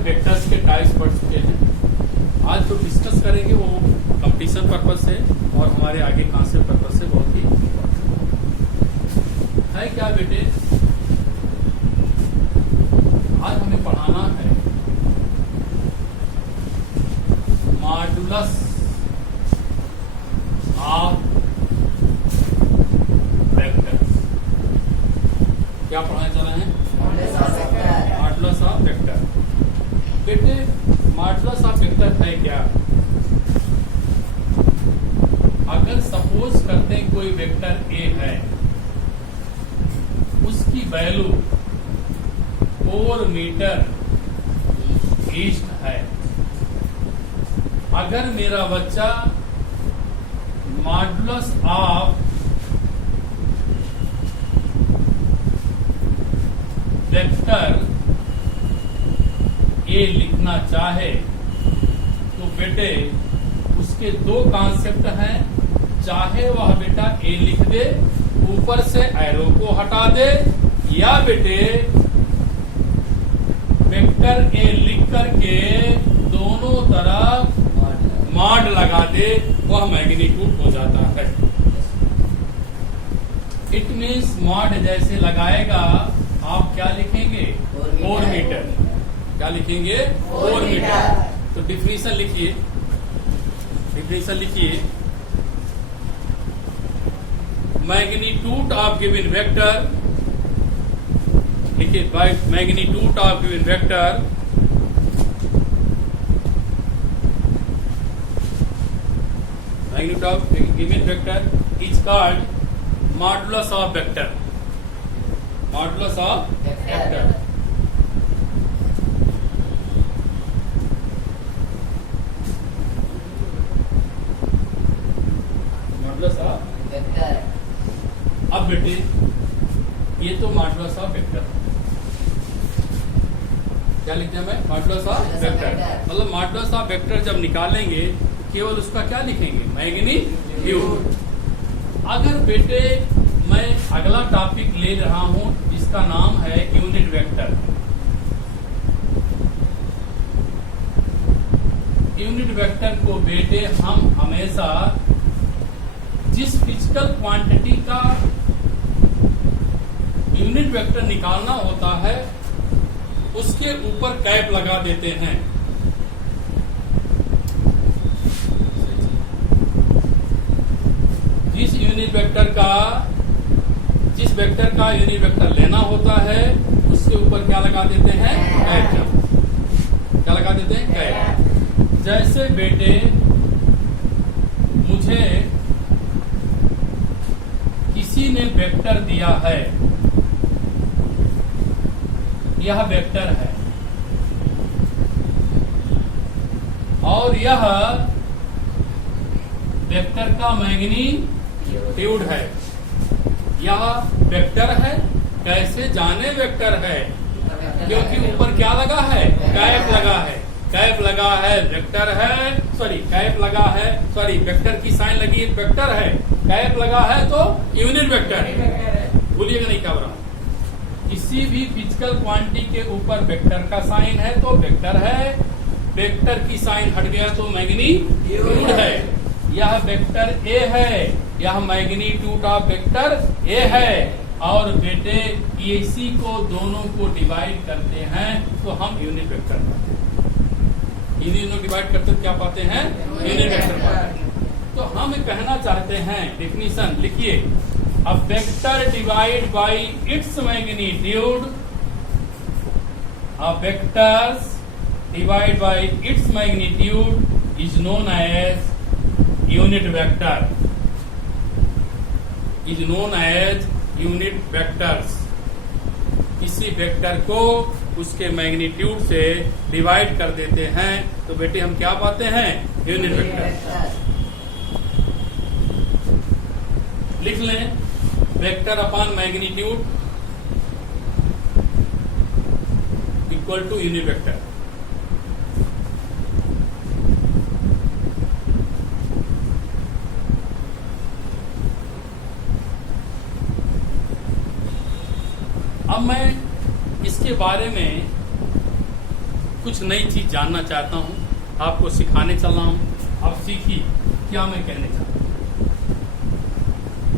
तक वेक्टर्स के टाइप्स पढ़ चुके हैं। आज जो डिस्कस करेंगे वो कंपटीशन पर्पस से और हमारे आगे कॉन्सेप्ट पर्पस से बहुत ही है। क्या बेटे, आज हमें पढ़ाना है मॉडुलस ऑफ वेक्टर्स। क्या पढ़ाने चला है? Modulus of vector. बेटे, मॉडुलस ऑफ वेक्टर है क्या? अगर सपोज करते हैं कोई वेक्टर ए है, उसकी वैल्यू 4 मीटर ईस्ट है। अगर मेरा बच्चा मॉडुलस ऑफ वेक्टर ए लिखना चाहे तो बेटे उसके दो कॉन्सेप्ट हैं। चाहे वह बेटा ए लिख दे, ऊपर से एरो को हटा दे, या बेटे वेक्टर ए लिख करके दोनों तरफ मॉड लगा दे, वह मैग्नीट्यूड हो जाता है। इट मीन्स मॉड जैसे लगाएगा, आप क्या लिखेंगे? 4 मीटर। क्या लिखेंगे? 4 मीटर। तो डिफिनेशन लिखिए, डिफिनेशन लिखिए। मैग्नीट्यूड ऑफ गिवन वेक्टर, लिखिए by magnitude of given vector magnitude of given vector is called modulus of vector. Modulus of vector. Modulus of vector. अब बेटे ये तो मॉडुलस ऑफ वेक्टर, क्या लिखते हैं? मैं मॉडुलस ऑफ वेक्टर। मतलब मॉडुलस ऑफ वेक्टर जब निकालेंगे केवल उसका क्या लिखेंगे? मैग्नीट्यूड। अगर बेटे मैं अगला टॉपिक ले रहा हूं जिसका नाम है यूनिट वेक्टर। यूनिट वेक्टर को बेटे हम हमेशा जिस फिजिकल क्वांटिटी का यूनिट वेक्टर निकालना होता है उसके ऊपर कैप लगा देते हैं। जिस वेक्टर का यूनिट वेक्टर लेना होता है उसके ऊपर क्या लगा देते हैं? कैप। क्या लगा देते हैं? कैप। जैसे बेटे मुझे किसी ने वेक्टर दिया है, यह वेक्टर है और यह वेक्टर का मैग्नीट्यूड है। यह वेक्टर है। कैसे जाने वेक्टर है? क्योंकि ऊपर क्या लगा है? कैप लगा है। कैप लगा है, वेक्टर है। सॉरी, कैप लगा है, सॉरी वेक्टर की साइन लगी, वेक्टर है। कैप लगा है तो यूनिट वेक्टर है। भूलिएगा नहीं क्या बोला। किसी भी फिजिकल क्वांटिटी के ऊपर वेक्टर का साइन है तो वेक्टर है। वेक्टर की साइन हट गया तो मैग्नीट्यूड है। यह वेक्टर ए है, यह मैग्नीट्यूड ऑफ वेक्टर ए है। और बेटे इसी को दोनों को डिवाइड करते हैं तो हम यूनिट वेक्टर पाते हैं। इन्हीं डिवाइड करते क्या पाते हैं? यूनिट वेक्टर पाते हैं। तो हम कहना चाहते हैं, डिफिनीशन लिखिए, a vector divided by its magnitude, a vectors divided by its magnitude is known as unit vector, is known as unit vectors। किसी वेक्टर को उसके मैग्नीट्यूड से डिवाइड कर देते हैं तो बेटे हम क्या पाते हैं? Unit vector. लिख लें, vector upon magnitude equal to unit vector. अब मैं इसके बारे में कुछ नई चीज जानना चाहता हूँ, आपको सिखाने चल रहा हूँ। अब सीखिए क्या मैं कहने चाहता हूँ।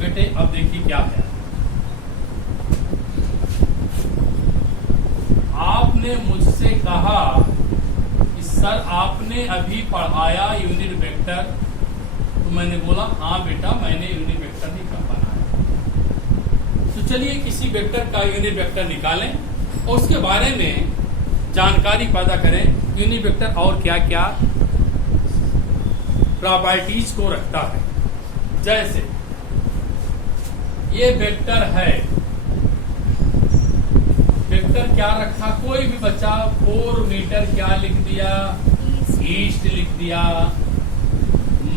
बेटे अब देखिए क्या है, आपने मुझसे कहा कि सर आपने अभी पढ़ाया यूनिट वेक्टर, तो मैंने बोला हाँ बेटा मैंने यूनिट वेक्टर बनाया। तो चलिए किसी वेक्टर का यूनिट वेक्टर निकालें और उसके बारे में जानकारी पैदा करें। यूनिट वेक्टर और क्या क्या प्रॉपर्टीज को रखता है। जैसे ये वेक्टर है, वेक्टर क्या रखा, कोई भी बच्चा 4 मीटर क्या लिख दिया, ईस्ट लिख दिया।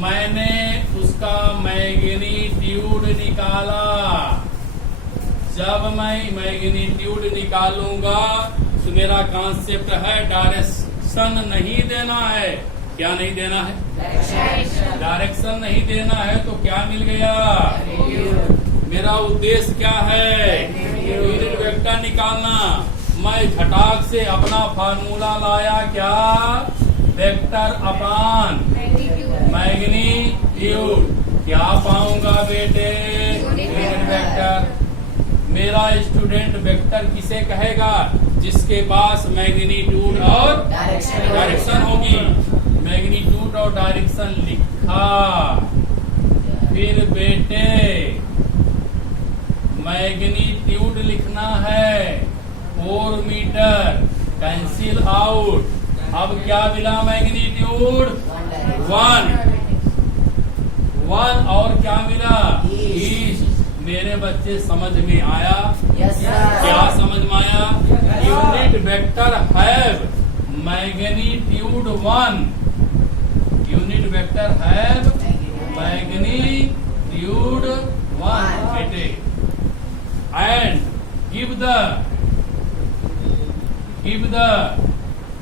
मैंने उसका मैग्नीट्यूड निकाला। जब मैं मैग्नीट्यूड निकालूंगा तो मेरा कॉन्सेप्ट है डायरेक्शन नहीं देना है। क्या नहीं देना है? डायरेक्शन नहीं देना है। तो क्या मिल गया? मेरा उद्देश्य क्या है? यूनिट वेक्टर निकालना। मैं झटाक से अपना फार्मूला लाया, क्या? वेक्टर अपान मैग्नीट्यूड। क्या पाऊंगा बेटे? Unit vector. मेरा स्टूडेंट वेक्टर किसे कहेगा? जिसके पास मैग्नीट्यूड और डायरेक्शन होगी। मैग्नीट्यूड और डायरेक्शन लिखा। फिर बेटे मैग्नीट्यूड लिखना है 4 मीटर, कैंसिल आउट। अब क्या मिला? मैग्नीट्यूड 1 और क्या मिला? ईस्ट। मेरे बच्चे समझ में आया? क्या समझ में आया? Unit vector have magnitude 1। Unit vector have magnitude 1 बेटे। And give the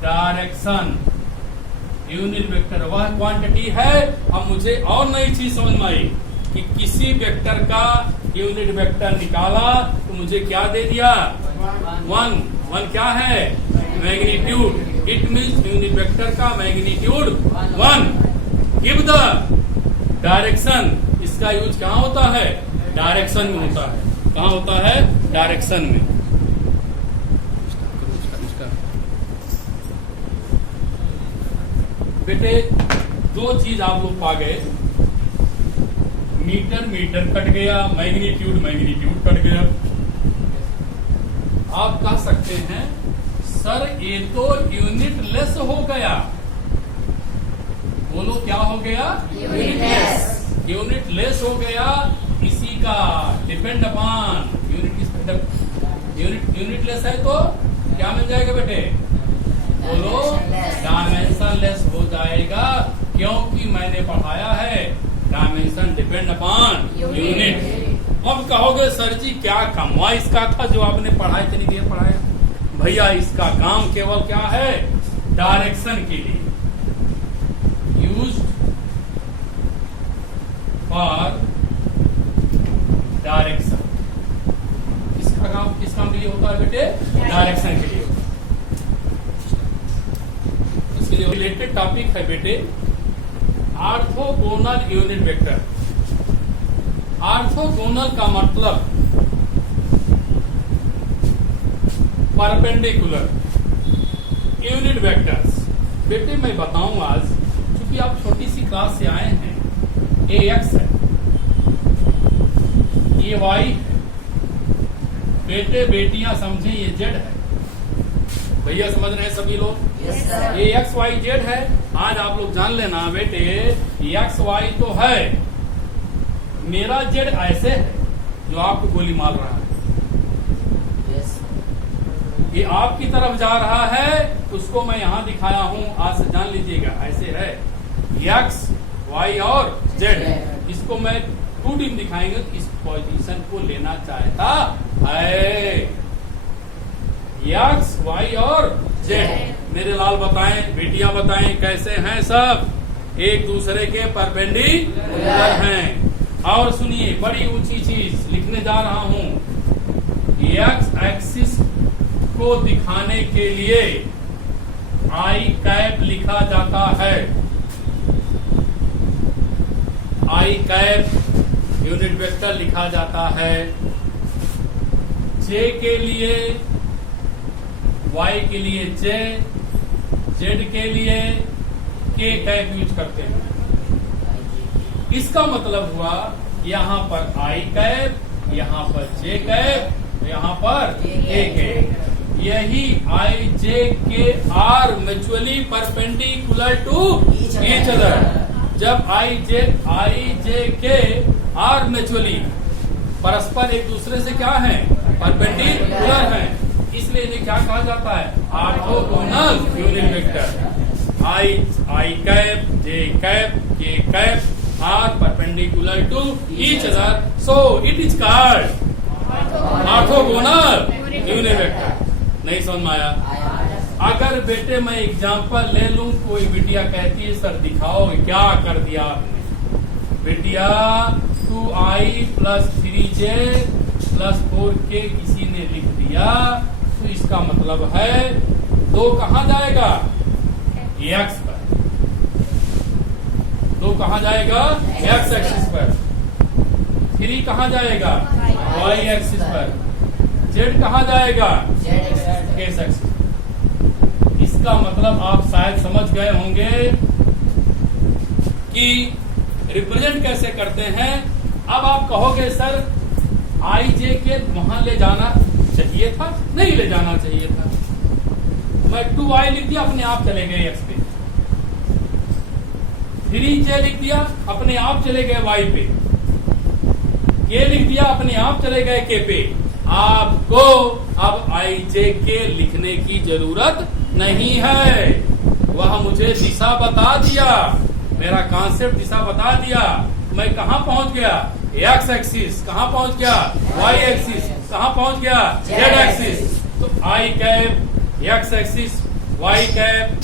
direction. Unit vector वह क्वांटिटी है। अब मुझे और नई चीज समझ में आई कि किसी वेक्टर का यूनिट वेक्टर निकाला तो मुझे क्या दे दिया? 1 क्या है? Magnitude. It means unit vector का मैग्नीट्यूड 1। Give the direction. इसका यूज कहाँ होता है? डायरेक्शन में होता है। कहाँ होता है? डायरेक्शन में। बेटे 2 चीज आप लोग पा गए। मीटर कट गया, मैग्नीट्यूड कट गया। आप कह सकते हैं सर ये तो यूनिट लेस हो गया। बोलो क्या हो गया? यूनिट लेस हो गया। इसी का डिपेंड अपॉन यूनिट लेस है तो क्या मिल जाएगा बेटे? बोलो डायमेंशन लेस हो जाएगा, क्योंकि मैंने पढ़ाया है डायमेंशन डिपेंड अपॉन यूनिट। अब कहोगे सर जी क्या कमवा इसका था जो आपने पढ़ा, इतनी देर पढ़ाया? भैया इसका काम केवल क्या है? डायरेक्शन के लिए यूज्ड फॉर डायरेक्शन। इसका काम किस काम के लिए होता है बेटे? डायरेक्शन के लिए। इसके लिए रिलेटेड टॉपिक है बेटे ऑर्थोगोनल यूनिट वेक्टर। ऑर्थोगोनल का मतलब परपेंडिकुलर यूनिट वेक्टर्स। बेटे मैं बताऊं आज, क्योंकि आप छोटी सी क्लास से आए हैं, ये एक्स है, ये वाई है। बेटे बेटियां समझे ये जेड है। भैया समझ रहे हैं सभी लोग? ये एक्स वाई जेड है। आज आप लोग जान लेना बेटे एक्स वाई तो है, मेरा जेड ऐसे है जो आपको गोली मार रहा है। ये आपकी तरफ जा रहा है, उसको मैं यहां दिखाया हूं, आज से जान लीजिएगा ऐसे है। एक्स वाई और जेड, इसको मैं 2D में दिखाएंगे तो इस पोजीशन को लेना चाहता है। एक्स वाई और जेड। मेरे लाल बताएं, बेटियां बताएं कैसे हैं सब? एक दूसरे के परपेंडिकुलर हैं। और सुनिए बड़ी ऊंची चीज लिखने जा रहा हूं। एक्स एक्सिस को दिखाने के लिए आई कैप लिखा जाता है। आई कैप यूनिट वेक्टर लिखा जाता है। जे के लिए, वाई के लिए जे, जेड के लिए के कैप यूज करते हैं। इसका मतलब हुआ यहाँ पर आई कैप, यहाँ पर जे कैप, यहाँ पर के कैप। यही I J K are mutually perpendicular to each other. जब I J K are mutually परस्पर एक दूसरे से क्या है, परपेंडिकुलर है, इसलिए इन्हें क्या कहा जाता है, orthogonal unit vector. I cap, J cap, k cap are perpendicular to each other, so it is called orthogonal unit vector. नहीं समझ में आया? अगर बेटे मैं एग्जांपल ले लूं, कोई बिटिया कहती है सर दिखाओ क्या कर दिया आपने। बेटिया 2i plus 3j plus 4k किसी ने लिख दिया, तो इसका मतलब है 2 कहाँ जाएगा, x पर। 2 कहाँ जाएगा, x एक्सिस पर। 3 कहाँ जाएगा, y एक्सिस पर। z कहाँ जाएगा, k एक्सिस। इसका मतलब आप शायद समझ गए होंगे कि रिप्रेजेंट कैसे करते हैं। अब आप कहोगे सर आई जे के वहां ले जाना चाहिए था, नहीं ले जाना चाहिए था। मैं 2i लिख दिया, अपने आप चले गए x पे। 3j लिख दिया, अपने आप चले गए y पे। k लिख दिया, अपने आप चले गए k पे। आपको अब आई जे के लिखने की जरूरत नहीं है। वह मुझे दिशा बता दिया, मेरा कॉन्सेप्ट दिशा बता दिया। मैं कहाँ पहुंच गया, एक्स एक्सिस। कहाँ पहुंच गया, वाई एक्सिस। कहाँ पहुंच गया, जेड एक्सिस। तो I cap X axis, Y cap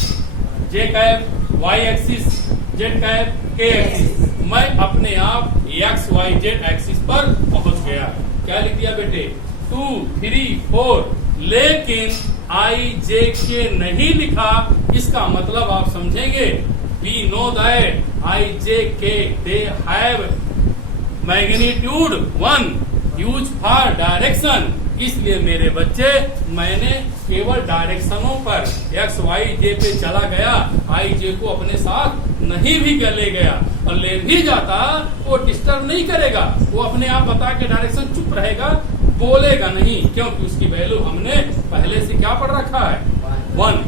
J cap Y axis, Z cap के एक्सिस। मैं अपने आप एक्स वाई जेड एक्सिस पर पहुंच गया। क्या लिख दिया बेटे, 2, 3, 4, लेकिन आई जे के नहीं लिखा। इसका मतलब आप समझेंगे, we know that I J के they have magnitude 1 use for direction. इसलिए मेरे बच्चे मैंने केवल डायरेक्शनों पर एक्स वाई जे पे चला गया, आई जे को अपने साथ नहीं भी ले गया। और ले भी जाता वो डिस्टर्ब नहीं करेगा, वो अपने आप बता के डायरेक्शन चुप रहेगा, बोलेगा नहीं, क्योंकि उसकी वैल्यू हमने पहले से क्या पढ़ रखा है, 1।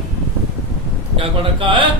क्या पढ़ रखा है,